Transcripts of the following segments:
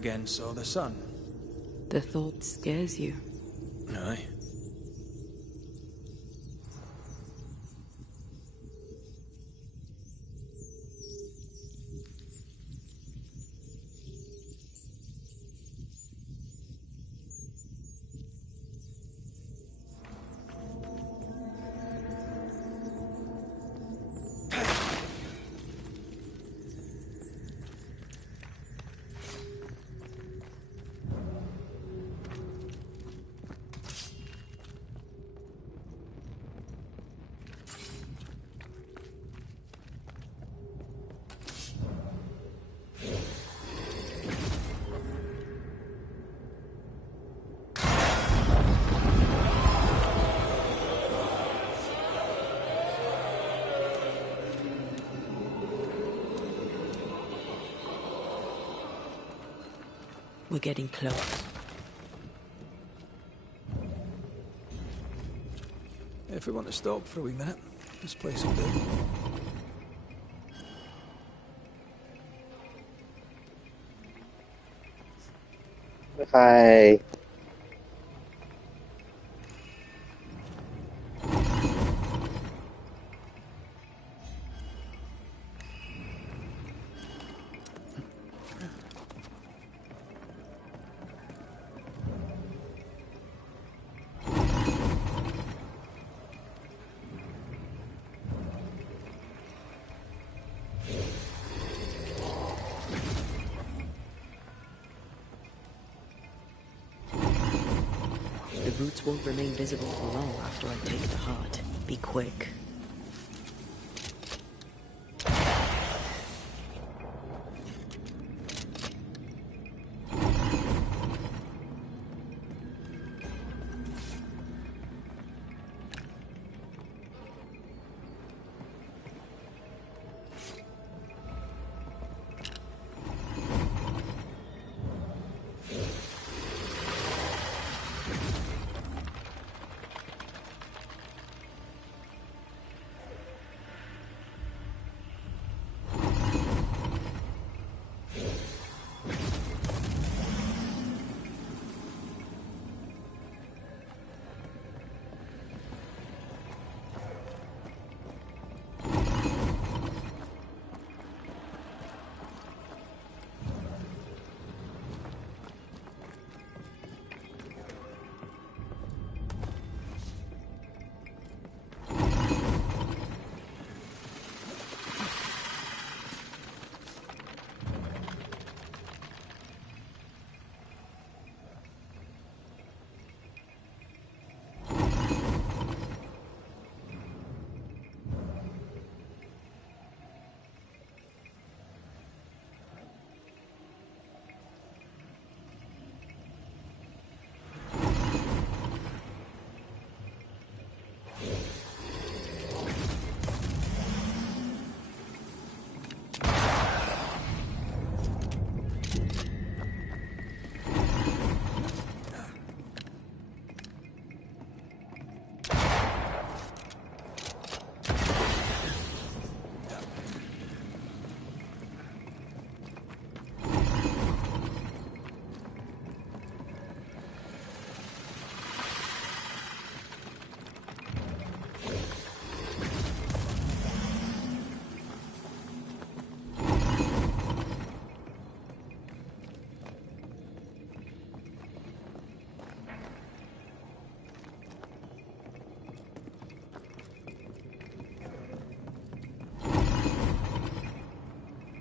again saw the sun. The thought scares you. Aye. We're getting close. If we want to stop for a wee minute, this place will do. Hi. The roots won't remain visible for long after I take the heart. Be quick.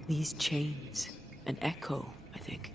These chains, an echo, I think.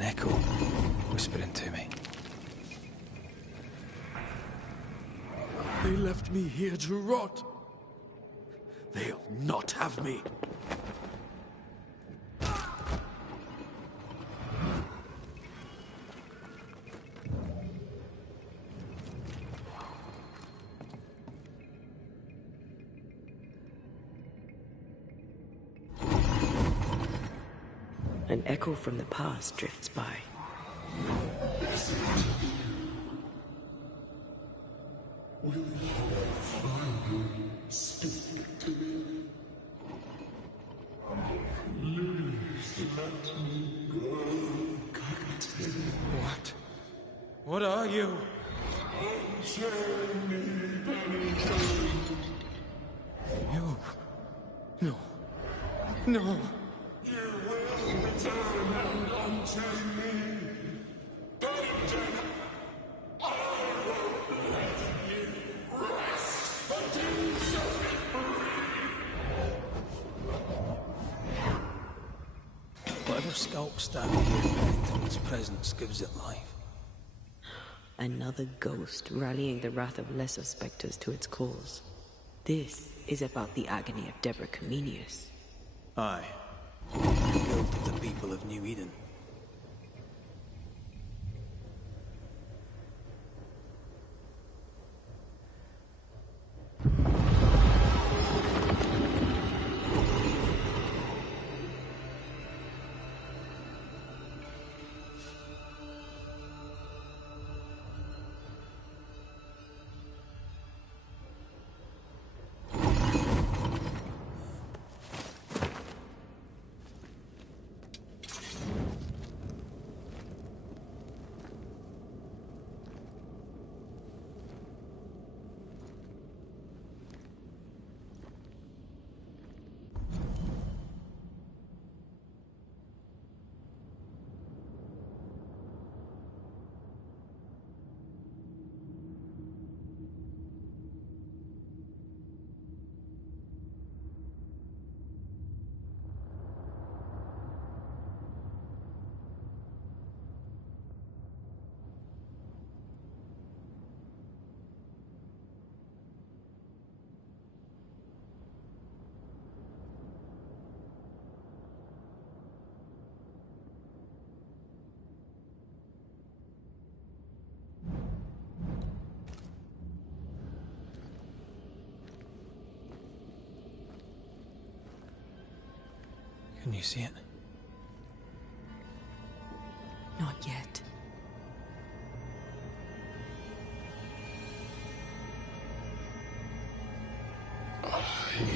An echo whispering to me. They left me here to rot. They'll not have me. An echo from the past drifts by. Will you finally speak to me? Please let me go, Captain. What? What are you? Unchain me, Banishers. You... No. No. You will return and unchain me. Banishers, I won't let you rest until you set me Whatever skulks stand here in Pennington's presence gives it life. Another ghost rallying the wrath of lesser specters to its cause. This is about the agony of Deborah Comenius. Aye. The guilt of the people of New Eden. Can you see it? Not yet. I hear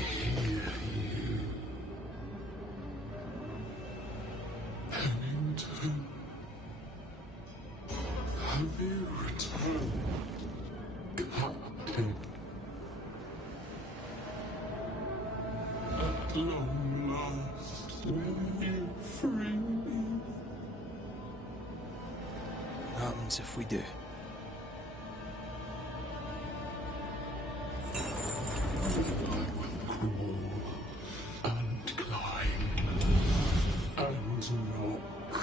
you. Pennington. Have you returned, Captain? At long last, will you free me? What happens if we do? Crawl and climb and knock,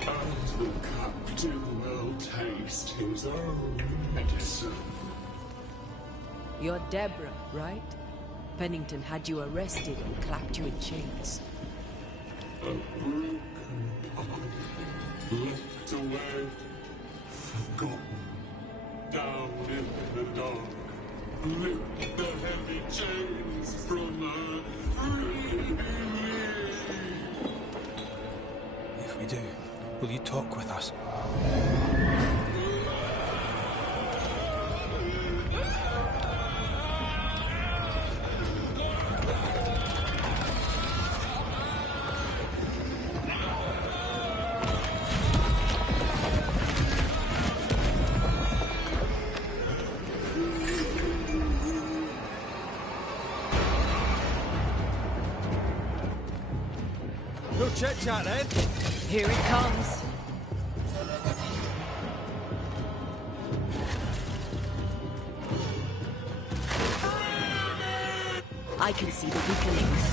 and the captain will taste his own medicine. You're Deborah, right? Pennington had you arrested and clapped you in chains. A broken path, locked away, forgotten, down in the dark. Lift the heavy chains from her, free me. If we do, will you talk with us? No chit-chat, eh? Here it comes. I can see the weaklings.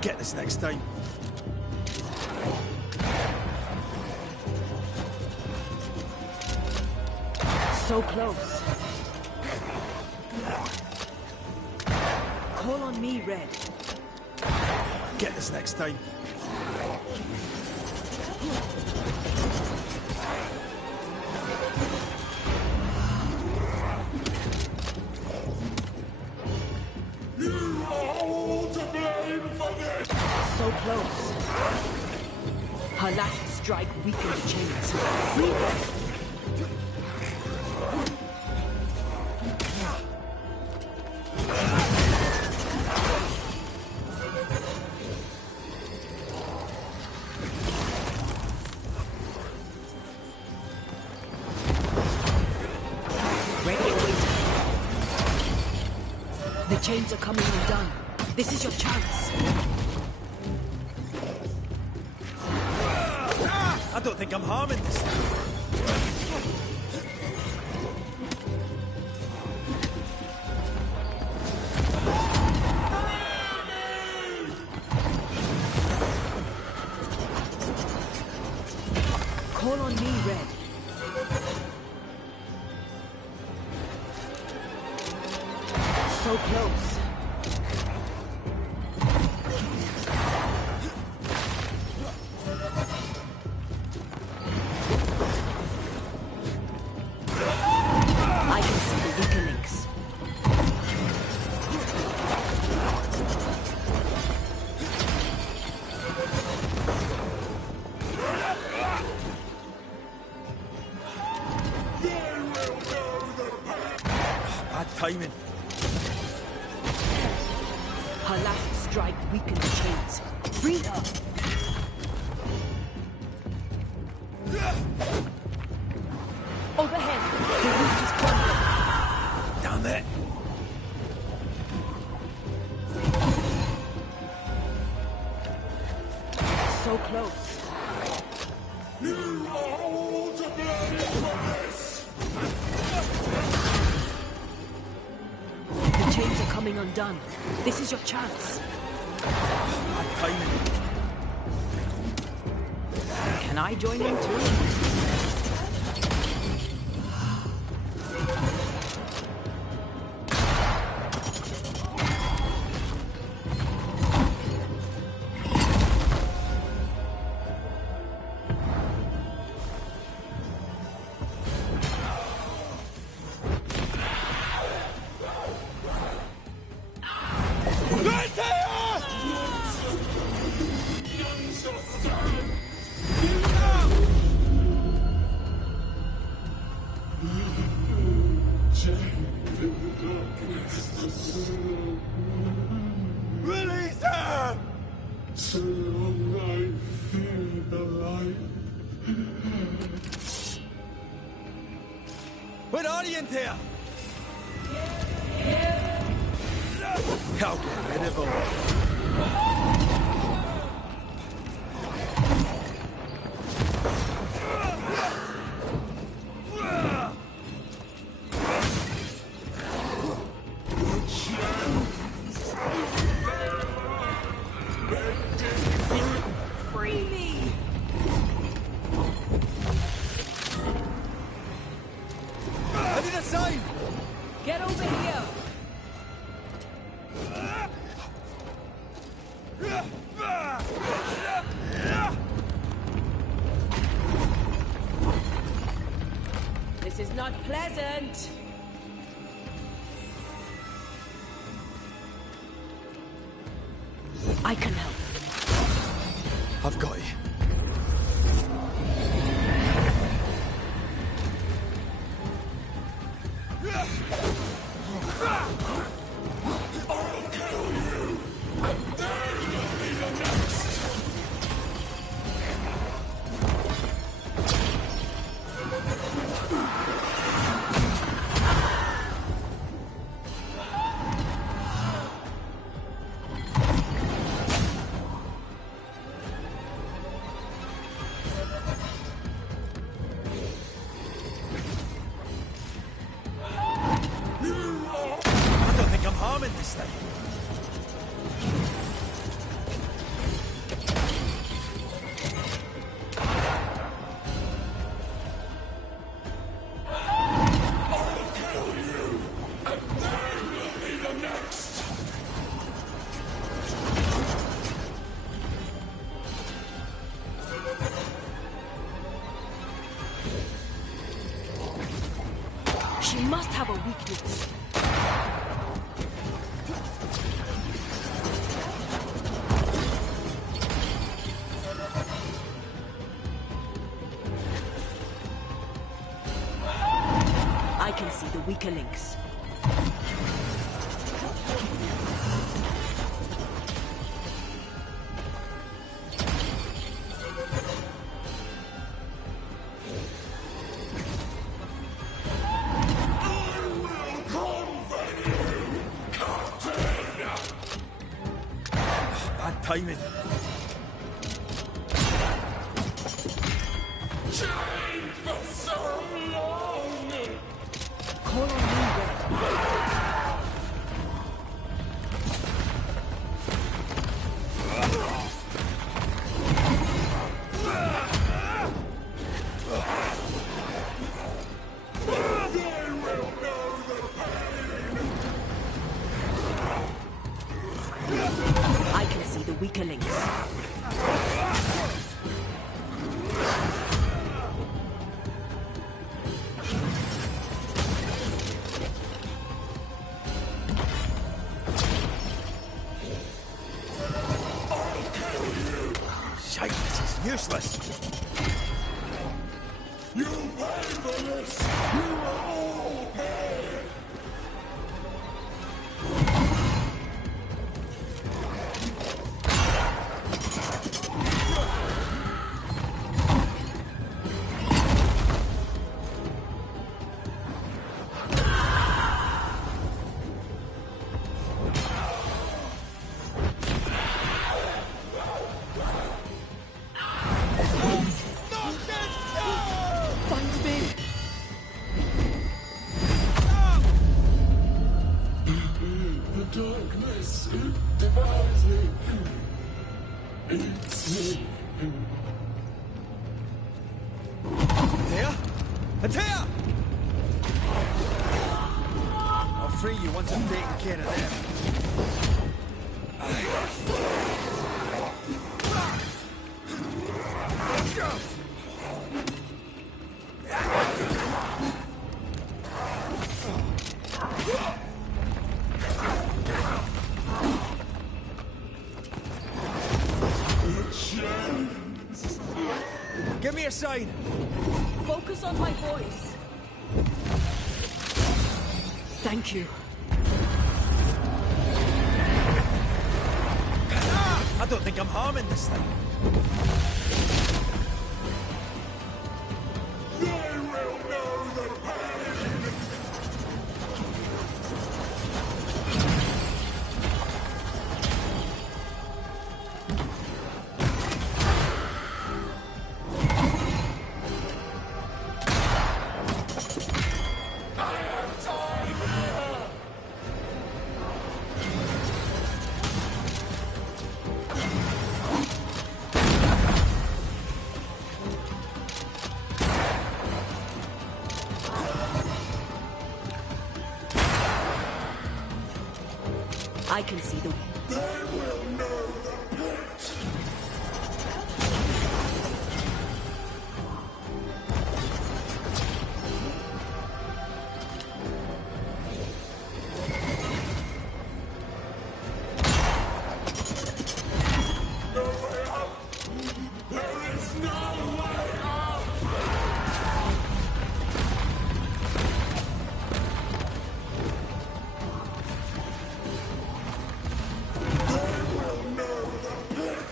Get this next time. So close. Call on me, Red. Get this next time. You are all to blame for this! So close. Her last strike weakened the chains. Free her. The chains are coming undone. This is your chance. I don't think I'm harming this thing. Call on me, Red. So close. I can see the weaker links. Bad timing. Her last strike weakened the chains. Free her! Overhead! The roof is crumbling! Down there. So close. You are all to blame for this! The chains are coming undone. This is your chance. Bad timing. Can I join in too? Release her! So I feel alive. Where are you in here? I'll get rid of him. Free me! I need a sign! Get over here! This is not pleasant! I can help. I've got you. I don't think I'm harming this thing. weakness. I can see the weaker links. Bad timing. Chained for so long! Call on me, Red. I can see the weaker links. Shite, this is useless. You pay for this! You will all pay! Find me! The darkness, it devours me. Eats me. Atea? Atea! I'll free you once I've taken care of them. Give me a sign. Focus on my voice. Thank you. I don't think I'm harming this thing. They will know the pain! I can see the... They will know the pit! No way out! There is no way out! They will know the pit!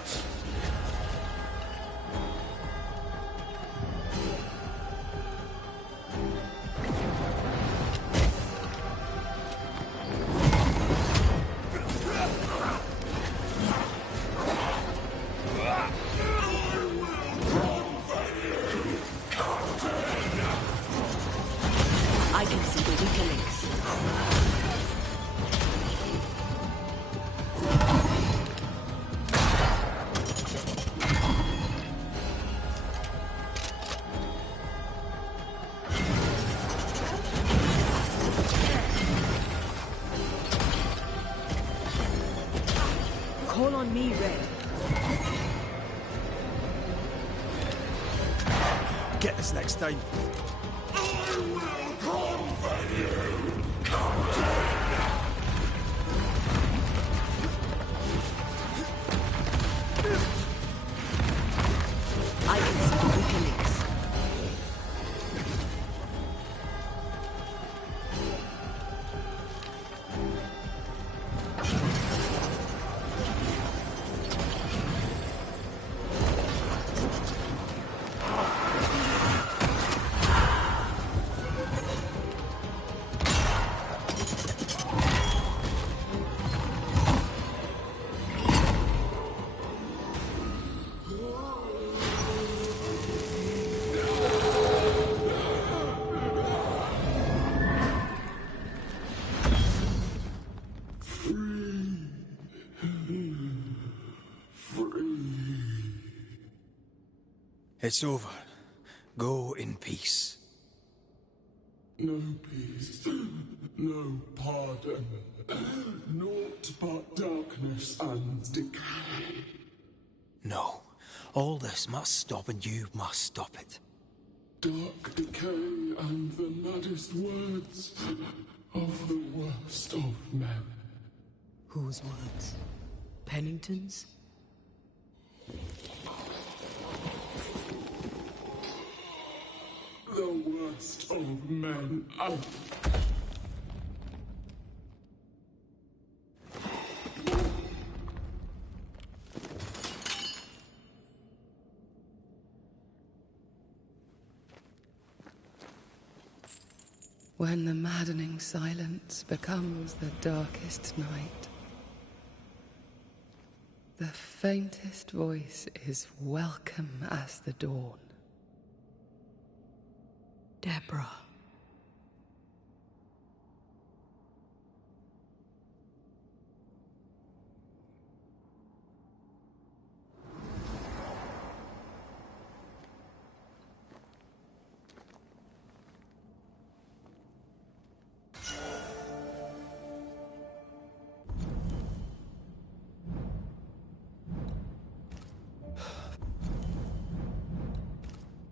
I can see the weaker links. Call on me, Red. Get this next time. I will conquer you! It's over. Go in peace. No peace, no pardon, naught but darkness and decay. No. All this must stop and you must stop it. Dark decay and the maddest words of the worst of men. Whose words? Pennington's? The worst of men. When the maddening silence becomes the darkest night, the faintest voice is welcome as the dawn. Deborah.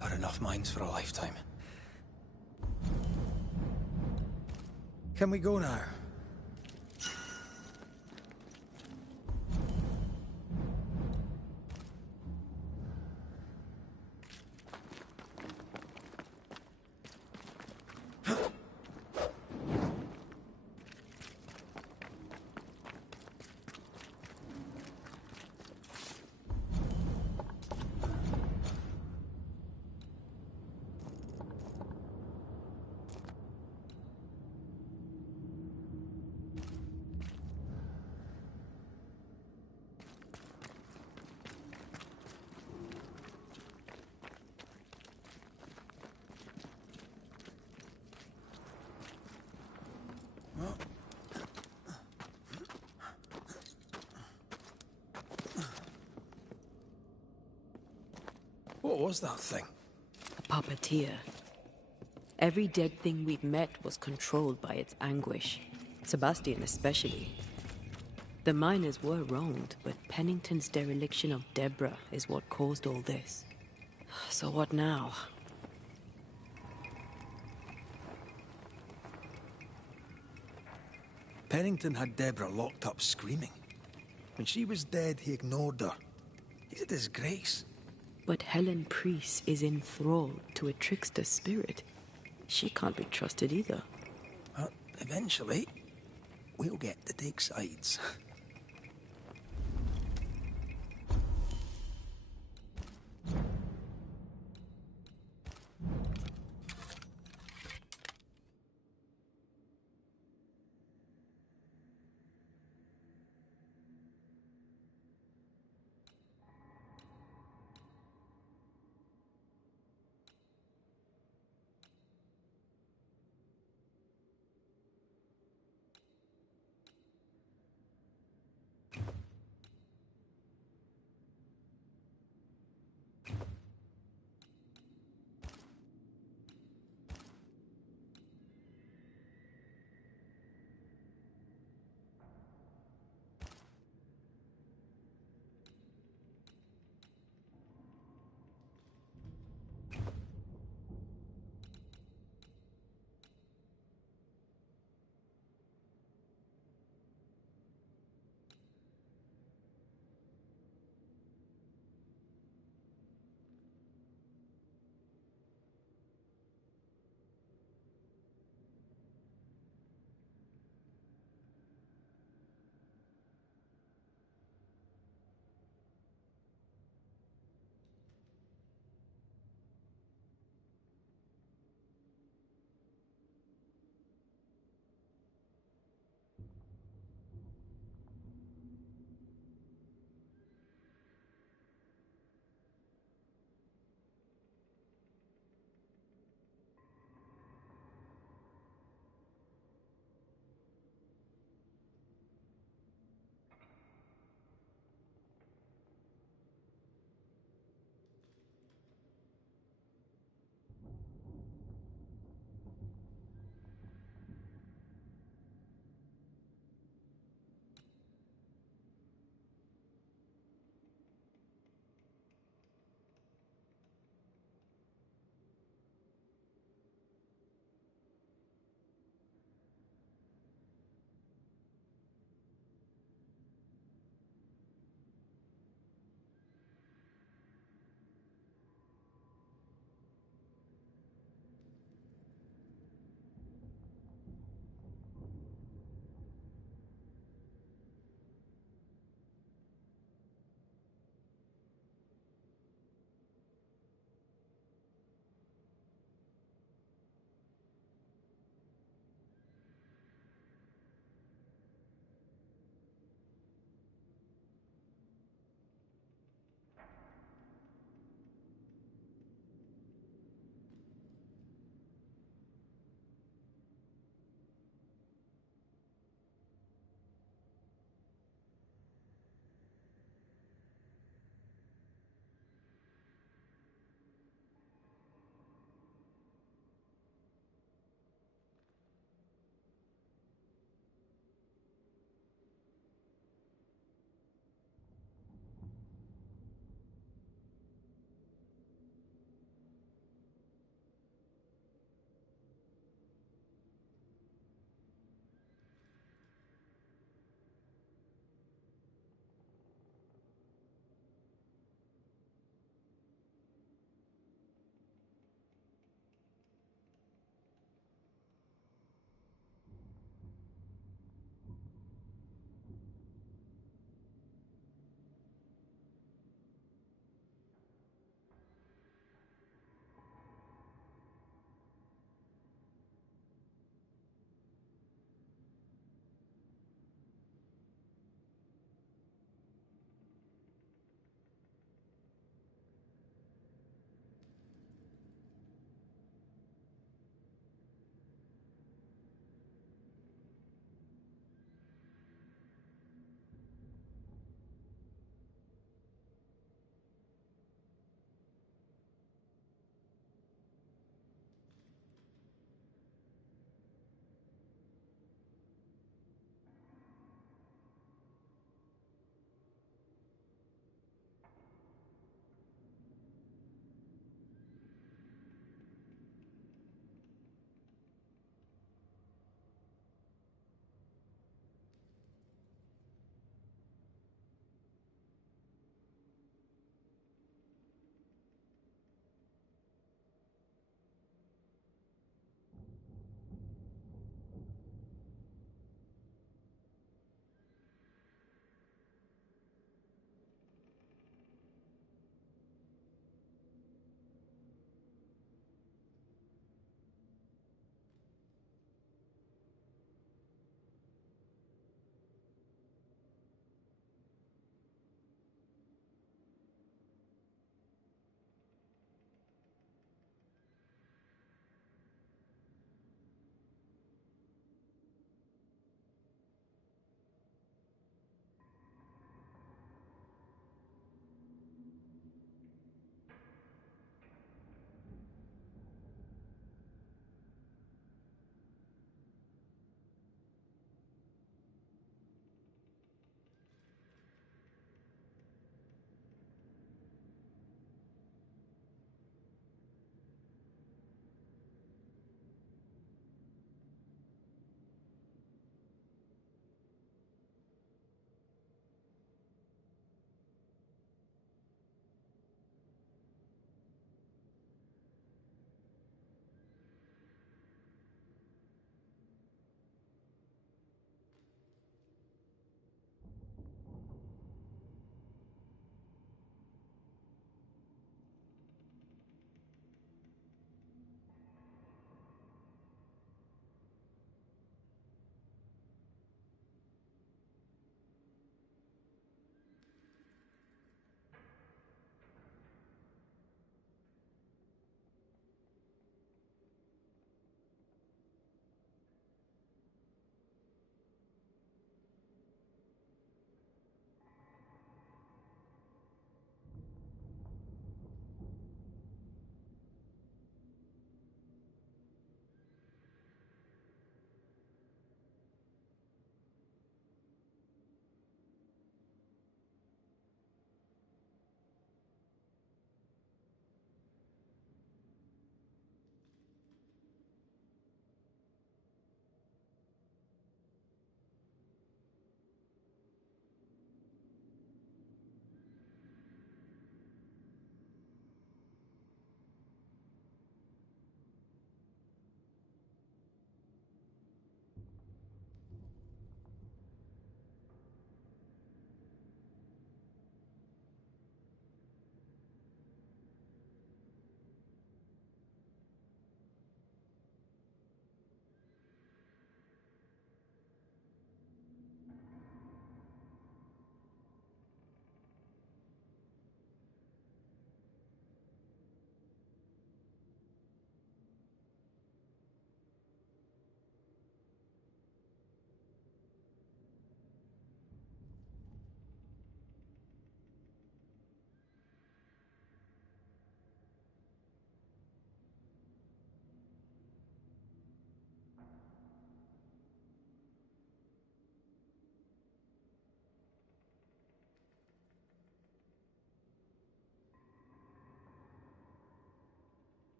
Are enough minds for a lifetime. Can we go now? What was that thing? A puppeteer. Every dead thing we've met was controlled by its anguish. Sebastian especially. The miners were wronged, but Pennington's dereliction of Deborah is what caused all this. So what now? Pennington had Deborah locked up screaming. When she was dead, he ignored her. He's a disgrace. But Helen Priest is enthralled to a trickster spirit. She can't be trusted either. Eventually, we'll get to take sides.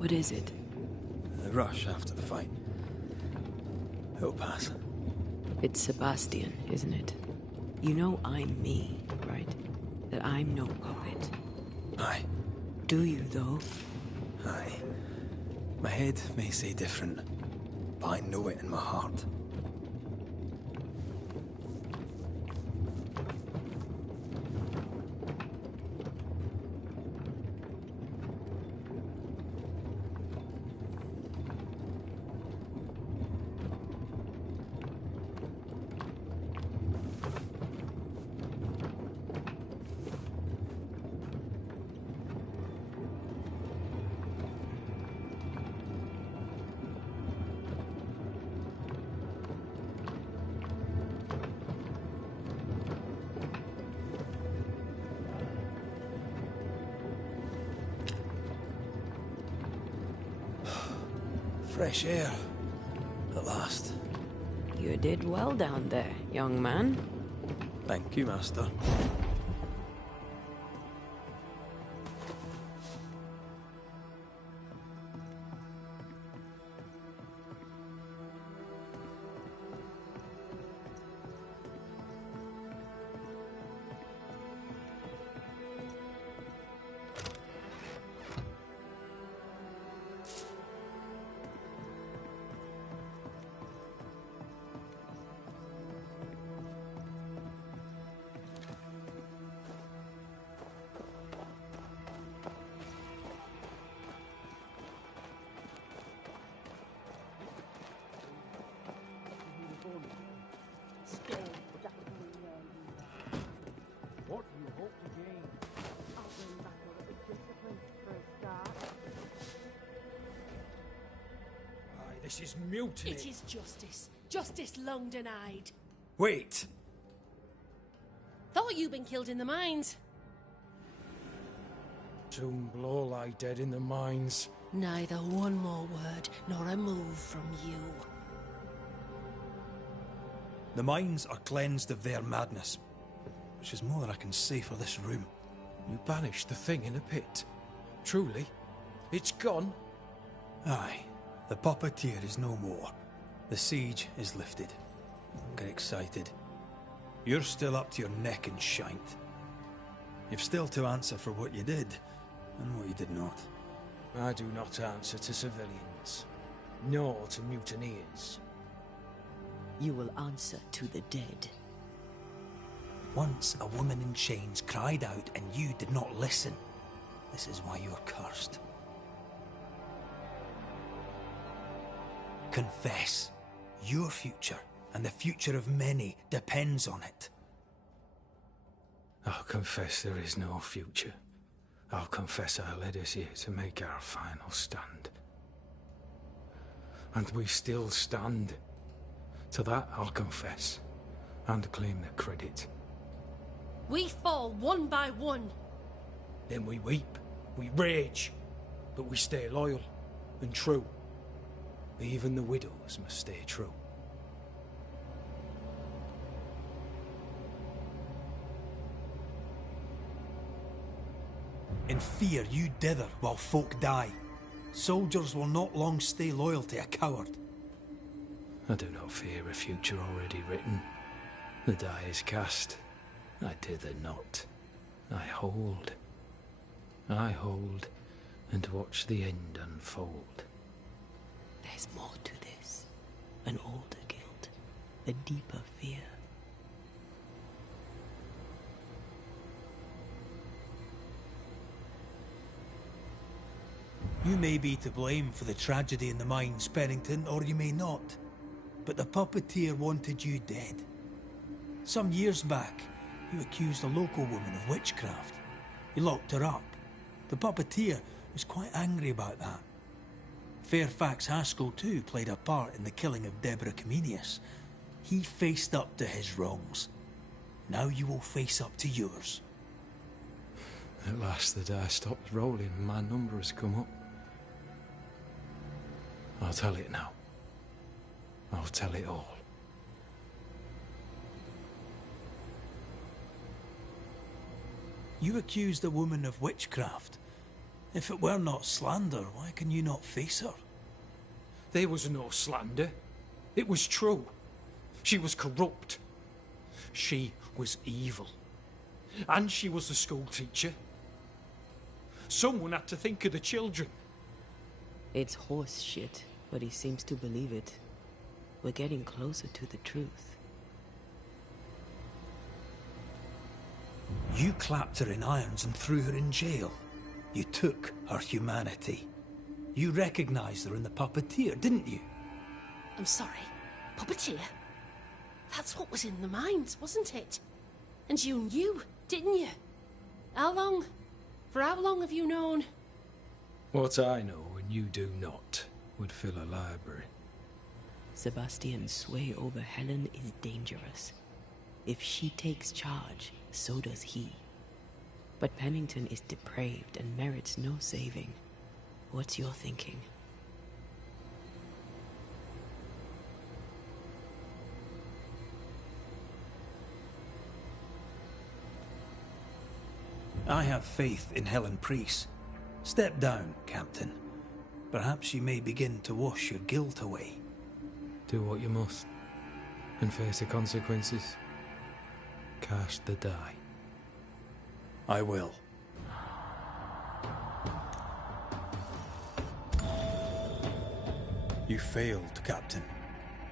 What is it? The rush after the fight. It'll pass. It's Sebastian, isn't it? You know I'm me, right? That I'm no puppet. Aye. Do you, though? Aye. My head may say different, but I know it in my heart. Fresh air. At last. You did well down there, young man. Thank you, Master. What do you hope to gain? I'll bring back a little discipline for a start. Aye, this is mutiny. It is justice. Justice long denied. Wait! Thought you'd been killed in the mines. Soon blow lie dead in the mines. Neither one more word nor a move from you. The mines are cleansed of their madness, which is more than I can say for this room. You banished the thing in a pit. Truly, it's gone. Aye, the puppeteer is no more. The siege is lifted. Get excited. You're still up to your neck in shite. You've still to answer for what you did, and what you did not. I do not answer to civilians, nor to mutineers. You will answer to the dead. Once a woman in chains cried out and you did not listen. This is why you're cursed. Confess. Your future, and the future of many, depends on it. I'll confess there is no future. I'll confess I led us here to make our final stand. And we still stand. To that I'll confess, and claim the credit. We fall one by one. Then we weep, we rage, but we stay loyal and true. Even the widows must stay true. In fear you dither while folk die. Soldiers will not long stay loyal to a coward. I do not fear a future already written. The die is cast. I dither not. I hold, and watch the end unfold. There's more to this. An older guilt. A deeper fear. You may be to blame for the tragedy in the mines, Pennington, or you may not. But the puppeteer wanted you dead. Some years back, you accused a local woman of witchcraft. You locked her up. The puppeteer was quite angry about that. Fairfax Haskell too played a part in the killing of Deborah Comenius. He faced up to his wrongs. Now you will face up to yours. At last the die stops rolling and my number has come up. I'll tell it now. I'll tell it all. You accused a woman of witchcraft. If it were not slander, why can you not face her? There was no slander. It was true. She was corrupt. She was evil. And she was a school teacher. Someone had to think of the children. It's horse shit, but he seems to believe it. We're getting closer to the truth. You clapped her in irons and threw her in jail. You took her humanity. You recognized her in the puppeteer, didn't you? I'm sorry. Puppeteer? That's what was in the mines, wasn't it? And you knew, didn't you? How long? For how long have you known? What I know and you do not would fill a library. Sebastian's sway over Helen is dangerous. If she takes charge, so does he. But Pennington is depraved and merits no saving. What's your thinking? I have faith in Helen Priest. Step down, Captain. Perhaps you may begin to wash your guilt away. Do what you must, and face the consequences. Cast the die. I will. You failed, Captain.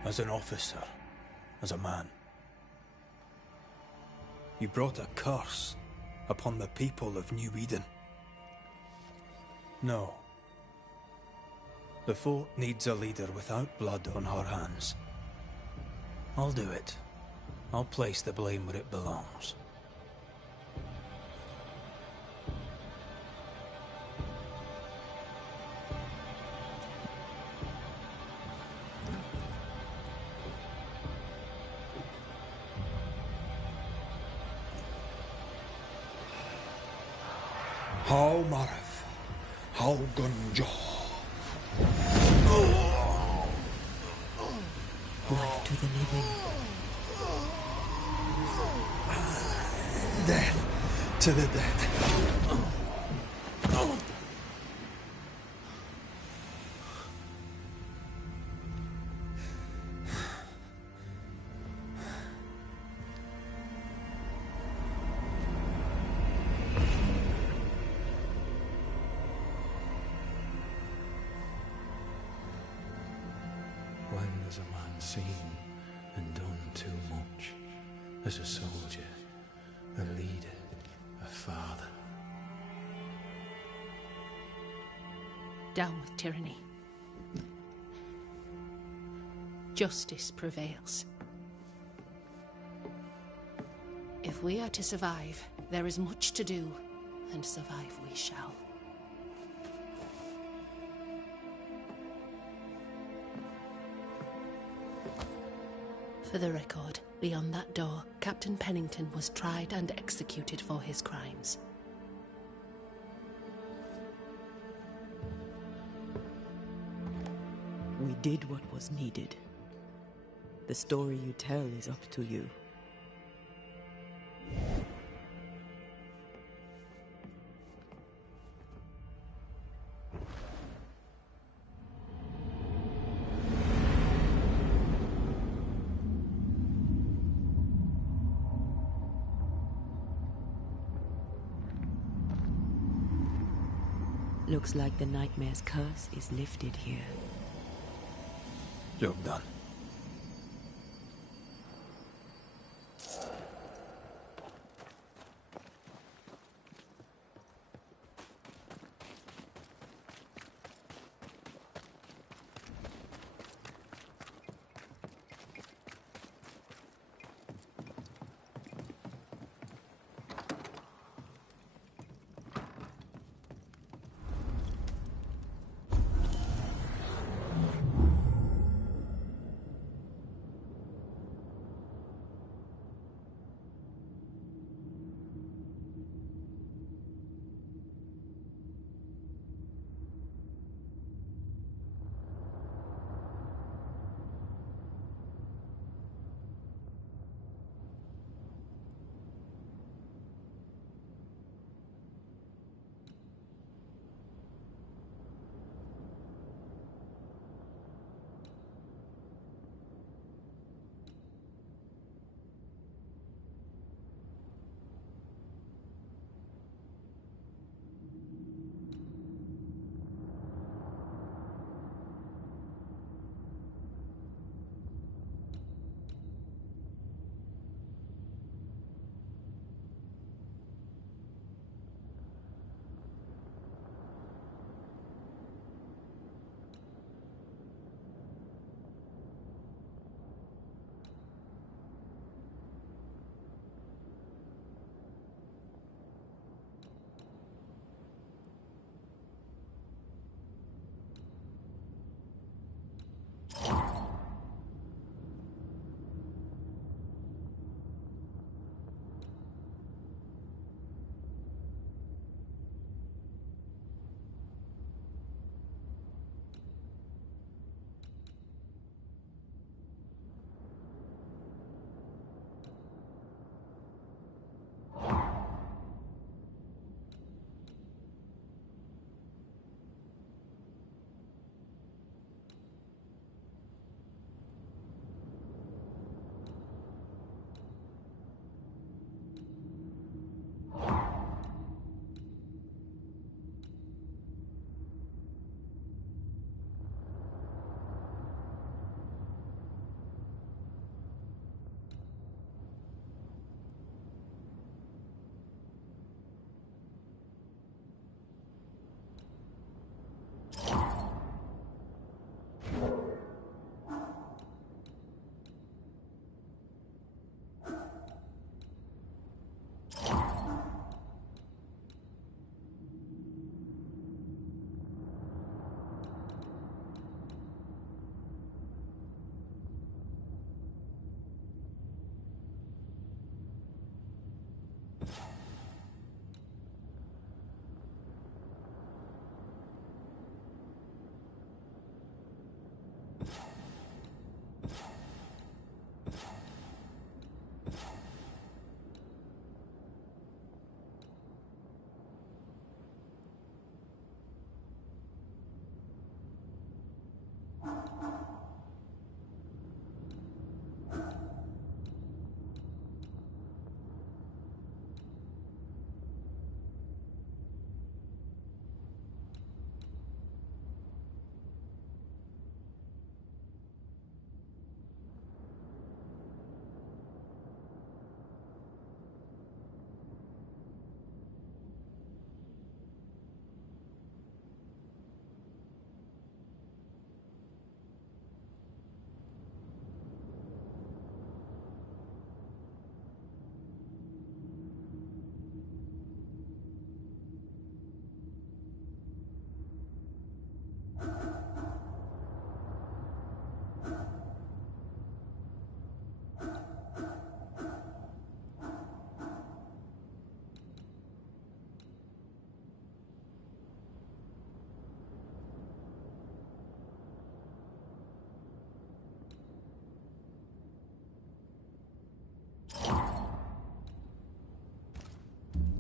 As an officer. As a man. You brought a curse upon the people of New Eden. No. The fort needs a leader without blood on her hands. I'll do it. I'll place the blame where it belongs. How Marif, how Gunjo. Life to the living. Death to the dead. When has a man seen and done too much? As a soldier, a leader, a father. Down with tyranny. Justice prevails. If we are to survive, there is much to do, and survive we shall. For the record, beyond that door, Captain Pennington was tried and executed for his crimes. We did what was needed. The story you tell is up to you. Looks like the nightmare's curse is lifted here. Job done.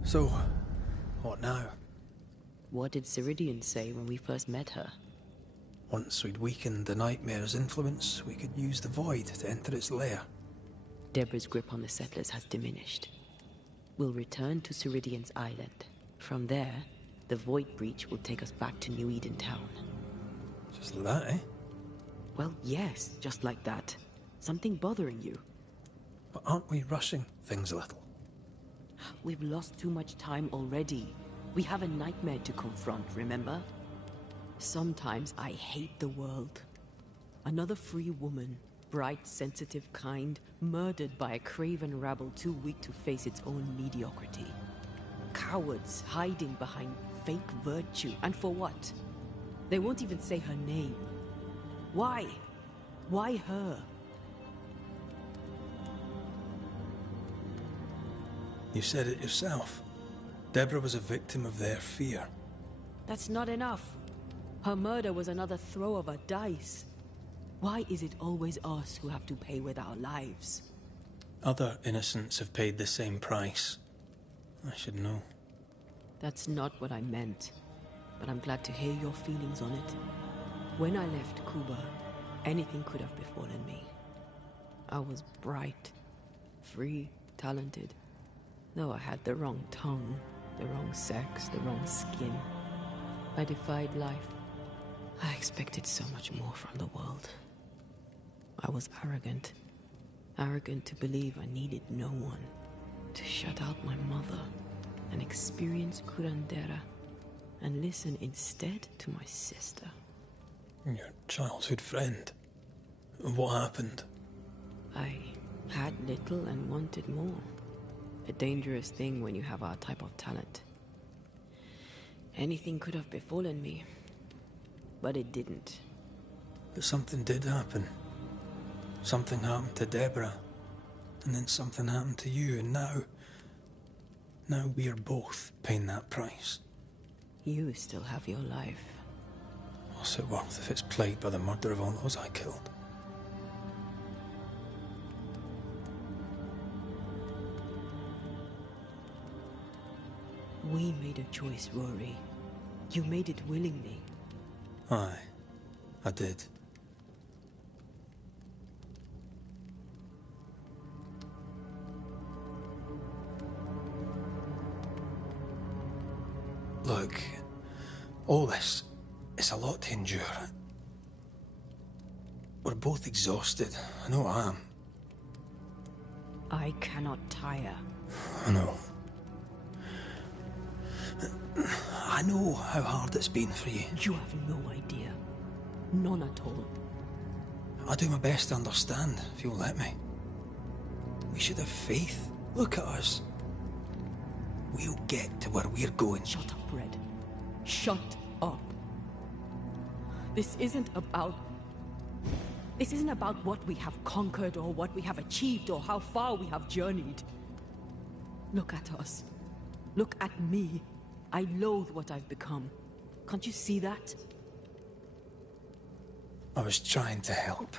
So, what now? What did Ceridian say when we first met her? Once we'd weakened the Nightmare's influence, we could use the Void to enter its lair. Deborah's grip on the settlers has diminished. We'll return to Ceridian's island. From there, the Void Breach will take us back to New Eden Town. Just like that, eh? Well, yes, just like that. Something bothering you. But aren't we rushing things a little? We've lost too much time already. We have a nightmare to confront, remember? Sometimes I hate the world. Another free woman, bright, sensitive, kind, murdered by a craven rabble too weak to face its own mediocrity. Cowards hiding behind fake virtue. And for what? They won't even say her name. Why? Why her? You said it yourself. Deborah was a victim of their fear. That's not enough. Her murder was another throw of a dice. Why is it always us who have to pay with our lives? Other innocents have paid the same price. I should know. That's not what I meant, but I'm glad to hear your feelings on it. When I left Cuba, anything could have befallen me. I was bright, free, talented. Though I had the wrong tongue, the wrong sex, the wrong skin. I defied life. I expected so much more from the world. I was arrogant. Arrogant to believe I needed no one. To shut out my mother and experience curandera. And listen instead to my sister. Your childhood friend. What happened? I had little and wanted more. A dangerous thing when you have our type of talent. Anything could have befallen me, but it didn't. But something did happen. Something happened to Deborah, and then something happened to you, and now we're both paying that price. You still have your life. What's it worth if it's plagued by the murder of all those I killed? We made a choice, Rory. You made it willingly. Aye, I did. Look, all this, it's a lot to endure. We're both exhausted. I know I am. I cannot tire. I know. I know how hard it's been for you. You have no idea. None at all. I'll do my best to understand, if you'll let me. We should have faith. Look at us. We'll get to where we're going. Shut up, Red. Shut up. This isn't about what we have conquered or what we have achieved or how far we have journeyed. Look at us. Look at me. I loathe what I've become. Can't you see that? I was trying to help.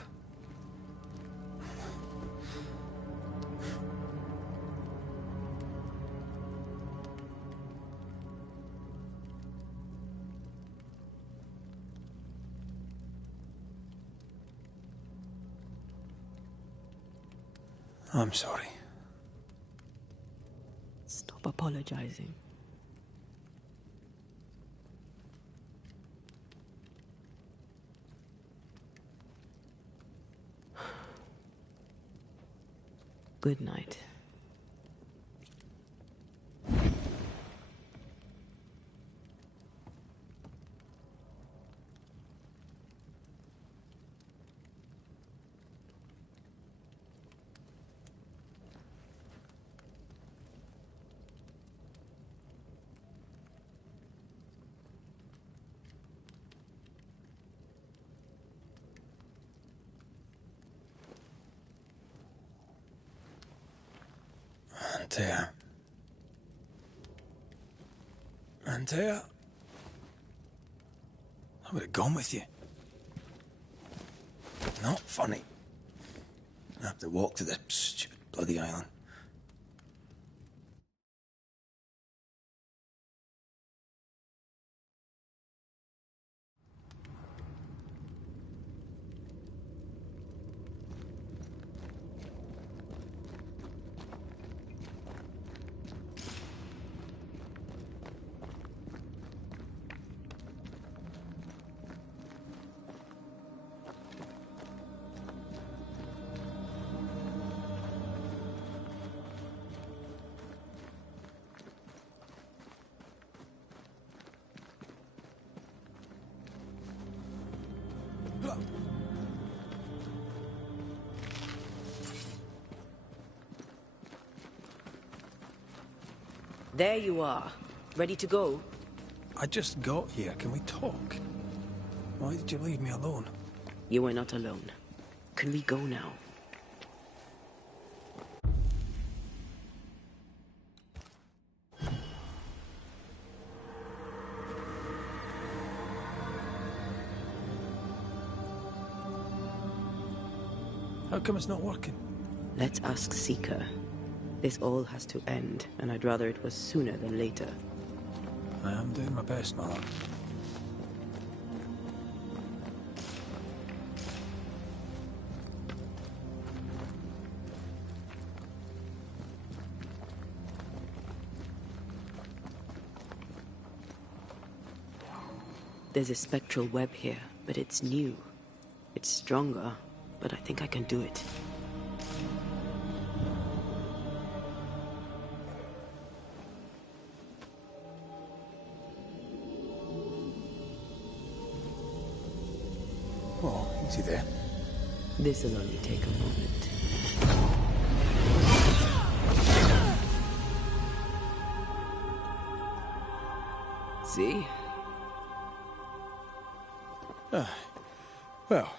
I'm sorry. Stop apologizing. Good night. Antea. Antea? I would have gone with you. Not funny. I have to walk to this stupid bloody island. There you are. Ready to go? I just got here. Can we talk? Why did you leave me alone? You are not alone. Can we go now? How come it's not working? Let's ask Seeker. This all has to end, and I'd rather it was sooner than later. I am doing my best, Mother. There's a spectral web here, but it's new. It's stronger, but I think I can do it. Oh, easy there. This'll only take a moment. See? Well,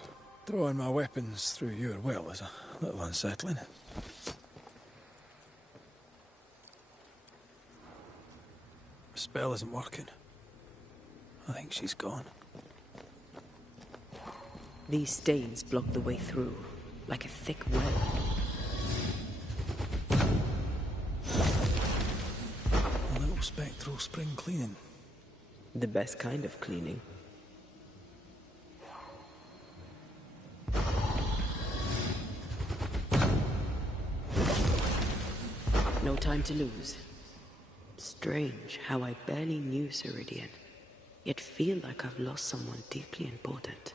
throwing my weapons through your will is a little unsettling. The spell isn't working. I think she's gone. These stains block the way through, like a thick web. A little spectral spring cleaning. The best kind of cleaning. No time to lose. Strange how I barely knew Ceridian, yet feel like I've lost someone deeply important.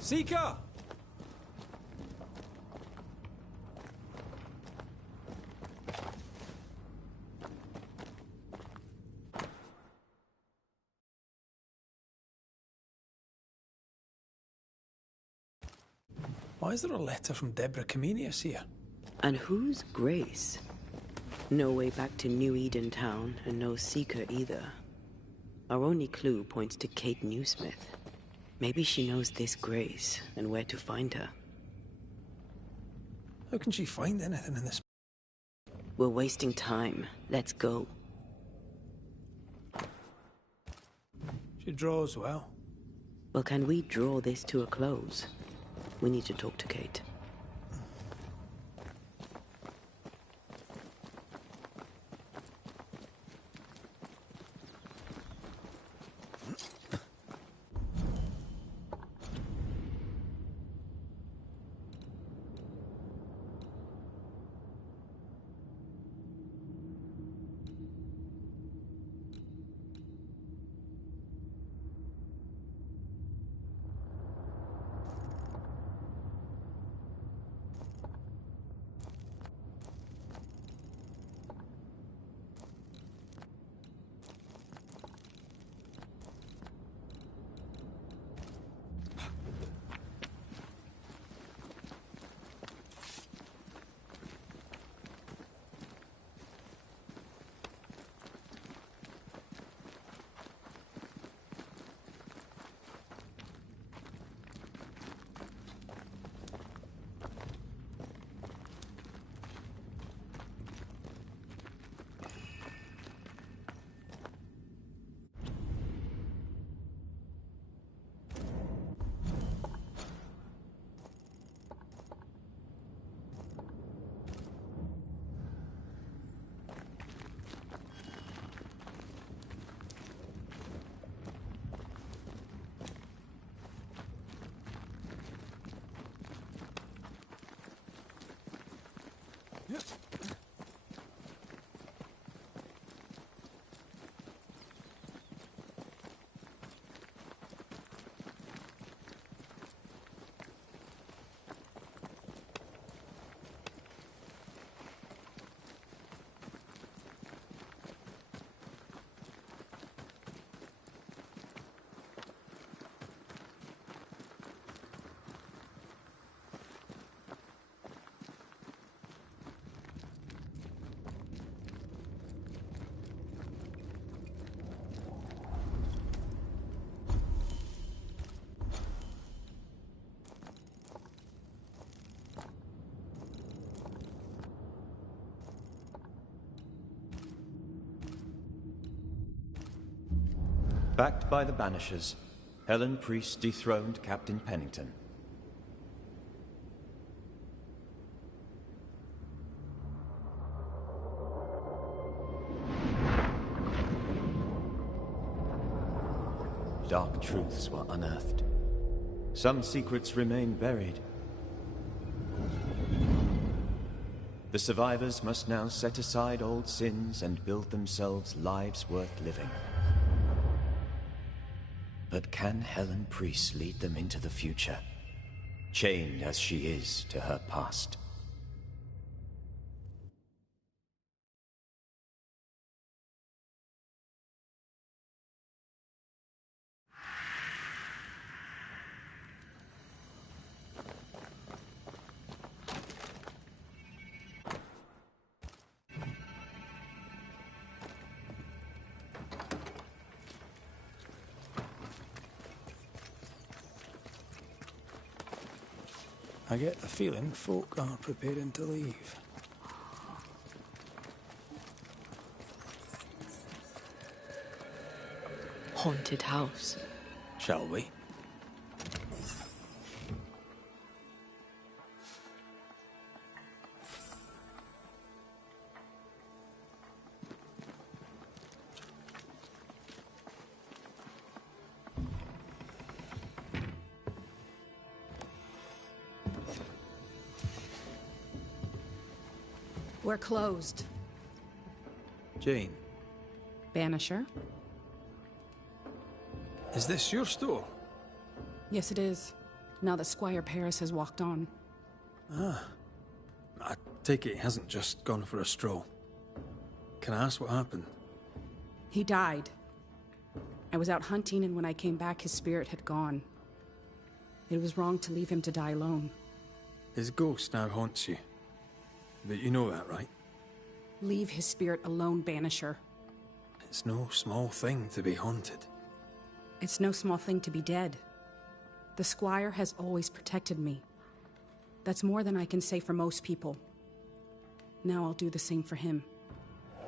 Seeker! Why is there a letter from Deborah Comenius here? And who's Grace? No way back to New Eden Town, and no Seeker either. Our only clue points to Kate Newsmith. Maybe she knows this Grace, and where to find her. How can she find anything in this? We're wasting time. Let's go. She draws well. Well, can we draw this to a close? We need to talk to Kate. Backed by the Banishers, Helen Priest dethroned Captain Pennington. Dark truths were unearthed. Some secrets remain buried. The survivors must now set aside old sins and build themselves lives worth living. But can Helen Priest lead them into the future, chained as she is to her past? I get the feeling folk are preparing to leave. Haunted house. Shall we? We're closed. Jane, Banisher? is this your store? Yes, it is. Now that Squire Paris has walked on. Ah. I take it he hasn't just gone for a stroll. Can I ask what happened? He died. I was out hunting, and when I came back, his spirit had gone. It was wrong to leave him to die alone. His ghost now haunts you. But you know that, right? Leave his spirit alone, Banisher. It's no small thing to be haunted. It's no small thing to be dead. The Squire has always protected me. That's more than I can say for most people. Now I'll do the same for him.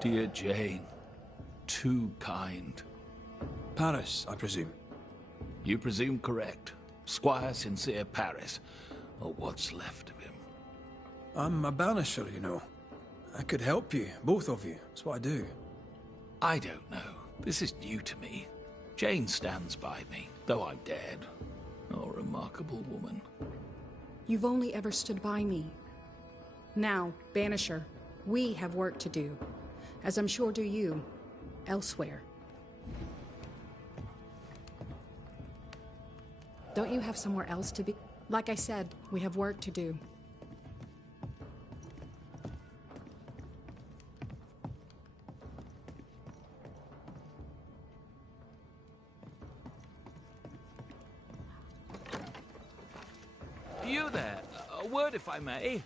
Dear Jane, too kind. Paris, I presume. You presume correct. Squire Sincere Paris, or what's left of him. I'm a banisher, you know. I could help you, both of you. That's what I do. I don't know. This is new to me. Jane stands by me, though I'm dead. Oh, remarkable woman. You've only ever stood by me. Now, Banisher, we have work to do, as I'm sure do you, elsewhere. Don't you have somewhere else to be? Like I said, we have work to do. You there? A word, if I may.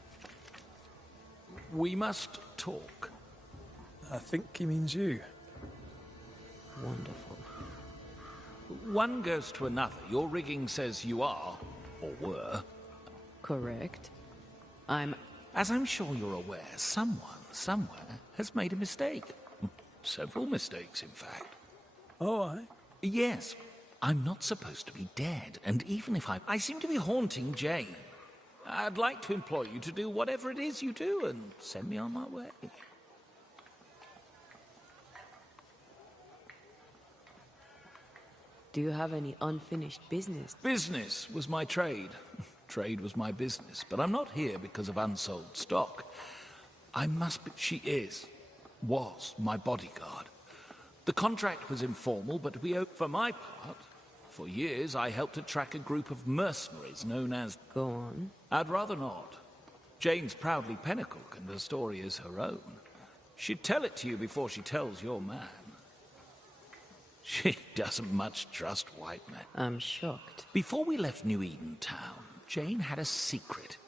We must talk. I think he means you. Wonderful. One goes to another. Your rigging says you are, or were. Correct. As I'm sure you're aware, someone, somewhere, has made a mistake. Several mistakes, in fact. Oh, aye? Yes. I'm not supposed to be dead, and even if I seem to be haunting Jane. I'd like to employ you to do whatever it is you do and send me on my way. Do you have any unfinished business? Business was my trade. Trade was my business, but I'm not here because of unsold stock. I must be... was my bodyguard. The contract was informal, but for my part, for years I helped to track a group of mercenaries known as... Go on. I'd rather not. Jane's proudly Pennycook, and the story is her own. She'd tell it to you before she tells your man. She doesn't much trust white men. I'm shocked. Before we left New Eden Town, Jane had a secret.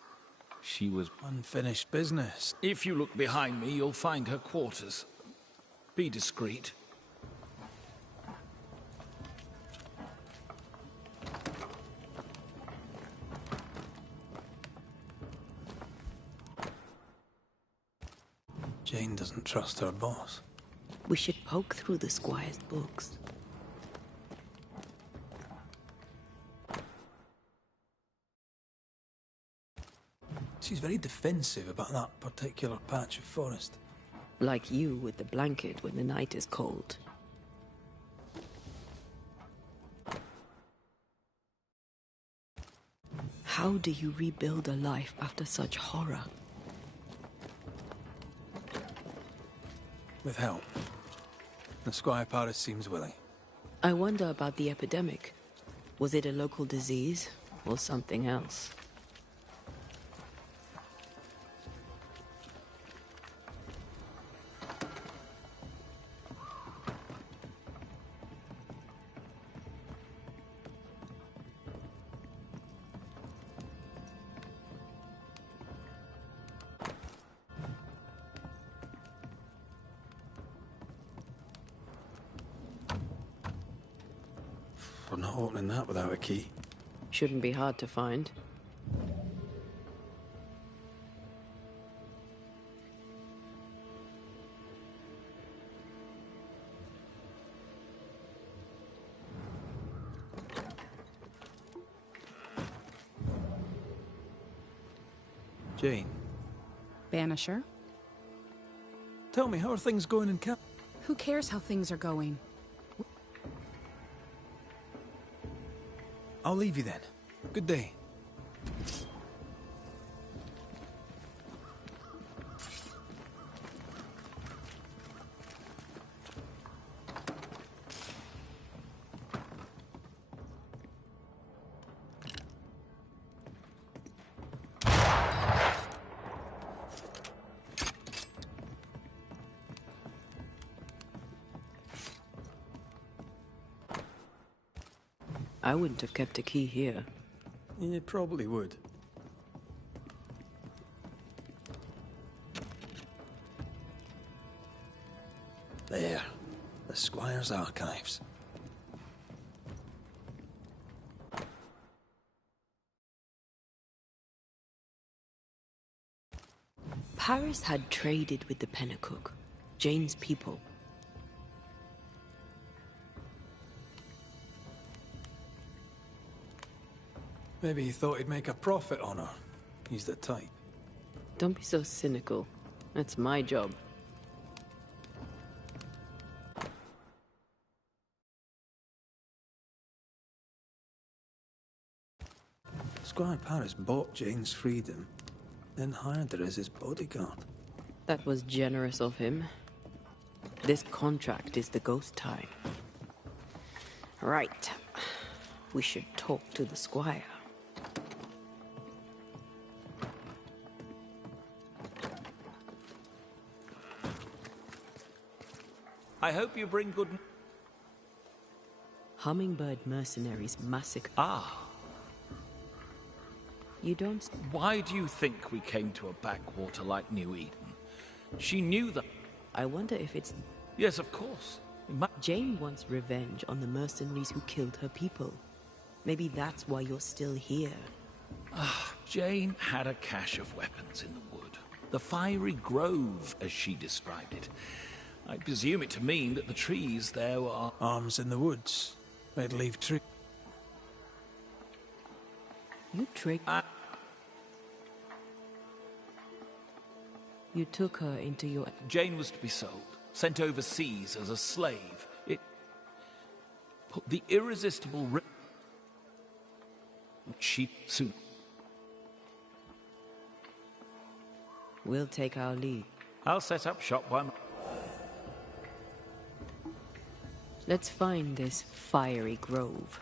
She was... Unfinished business. If you look behind me, you'll find her quarters. Be discreet. Jane doesn't trust her boss. We should poke through the Squire's books. She's very defensive about that particular patch of forest. Like you with the blanket when the night is cold. How do you rebuild a life after such horror? With help. The Squire Paris seems willing. I wonder about the epidemic. Was it a local disease or something else? We're not opening that without a key. Shouldn't be hard to find. Jane, Banisher? tell me, how are things going in camp? Who cares how things are going? I'll leave you then. Good day. I wouldn't have kept a key here. You probably would. There. The Squire's archives. Paris had traded with the Pennycook, Jane's people. Maybe he thought he'd make a profit on her. He's the type. Don't be so cynical. That's my job. Squire Paris bought Jane's freedom, then hired her as his bodyguard. That was generous of him. This contract is the ghost time. Right. We should talk to the Squire. I hope you bring good... Hummingbird mercenaries massacre. Ah. You don't... Why do you think we came to a backwater like New Eden? She knew that... I wonder if it's... Yes, of course. Jane wants revenge on the mercenaries who killed her people. Maybe that's why you're still here. Jane had a cache of weapons in the wood. The fiery grove, as she described it. I presume it to mean that the trees there were... Arms in the woods. They'd leave tree. You tricked... You took her into your... Jane was to be sold, sent overseas as a slave. It put the irresistible... She soon... We'll take our lead. I'll set up shop by... Let's find this fiery grove.